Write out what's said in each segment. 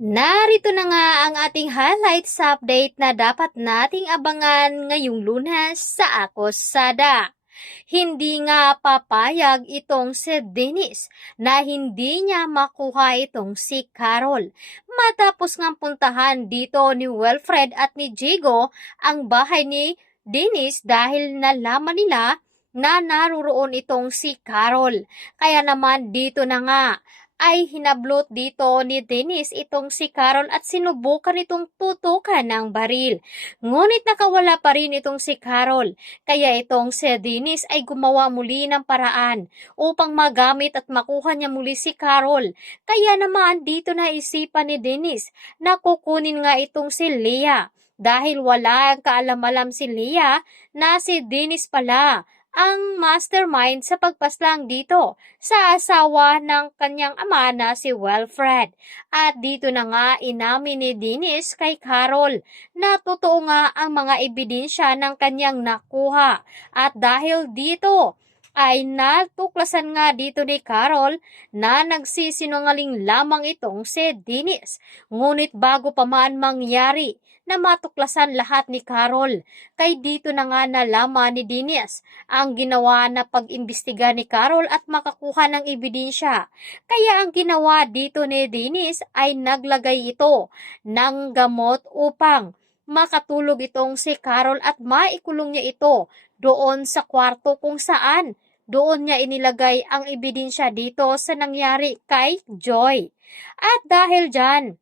Narito na nga ang ating highlights update na dapat nating abangan ngayong Lunes sa Akosada. Hindi nga papayag itong si Dennis na hindi niya makuha itong si Carol. Matapos ngang puntahan dito ni Wilfred at ni Jigo ang bahay ni Dennis dahil nalaman nila na naruroon itong si Carol. Kaya naman dito na nga ay hinablot dito ni Dennis itong si Carol at sinubukan itong tutukan ng baril. Ngunit nakawala pa rin itong si Carol, kaya itong si Dennis ay gumawa muli ng paraan upang magamit at makuha niya muli si Carol. Kaya naman dito naisipan ni Dennis na kukunin nga itong si Leah dahil wala ang kaalam-alam si Leah na si Dennis pala ang mastermind sa pagpaslang dito sa asawa ng kanyang ama na si Wilfred. At dito na nga inamin ni Dennis kay Carol na totoo nga ang mga ebidensya ng kanyang nakuha. At dahil dito ay natuklasan nga dito ni Carol na nagsisinungaling lamang itong si Dennis. Ngunit bago pa man mangyari na matuklasan lahat ni Carol, kay dito na nga nalaman ni Dennis ang ginawa na pag-imbestiga ni Carol at makakuha ng ebidensya. Kaya ang ginawa dito ni Dennis ay naglagay ito ng gamot upang makatulog itong si Carol at maikulong niya ito doon sa kwarto kung saan doon niya inilagay ang ebidensya dito sa nangyari kay Joy. At dahil dyan,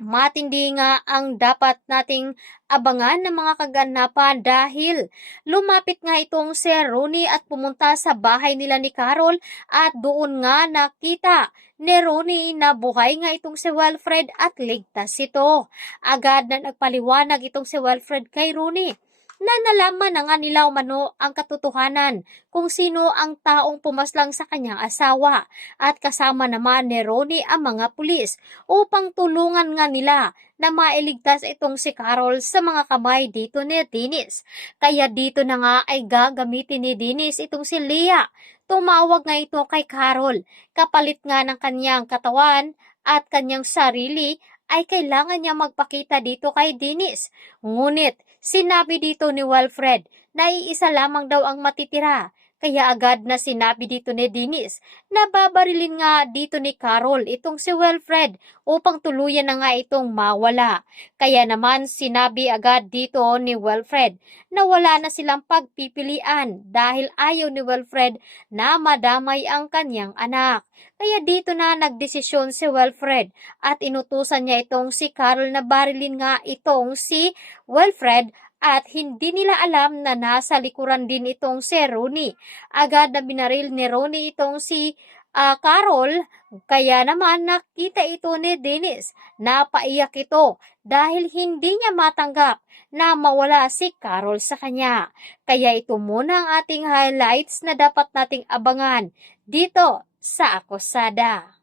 matindi nga ang dapat nating abangan ng mga kaganapan dahil lumapit nga itong si Rooney at pumunta sa bahay nila ni Carol at doon nga nakita ni Rooney na buhay nga itong si Wilfred at ligtas ito. Agad na nagpaliwanag itong si Wilfred kay Rooney na nalaman na nga nila umano ang katotohanan kung sino ang taong pumaslang sa kanyang asawa at kasama naman ni Ronnie ang mga pulis upang tulungan nga nila na mailigtas itong si Carol sa mga kamay dito ni Dennis. Kaya dito na nga ay gagamitin ni Dennis itong si Leah. Tumawag nga ito kay Carol kapalit nga ng kanyang katawan at kanyang sarili ay kailangan niya magpakita dito kay Dennis. Ngunit sinabi dito ni Wilfred na iisa lamang daw ang matitira. Kaya agad na sinabi dito ni Dennis na babarilin nga dito ni Carol itong si Wilfred upang tuluyan na nga itong mawala. Kaya naman sinabi agad dito ni Wilfred na wala na silang pagpipilian dahil ayaw ni Wilfred na madamay ang kanyang anak. Kaya dito na nagdesisyon si Wilfred at inutusan niya itong si Carol na barilin nga itong si Wilfred at hindi nila alam na nasa likuran din itong si Rooney. Agad na binaril ni Rooney itong si Carol, kaya naman nakita ito ni Dennis. Napaiyak ito dahil hindi niya matanggap na mawala si Carol sa kanya. Kaya ito muna ang ating highlights na dapat nating abangan dito sa Akosada.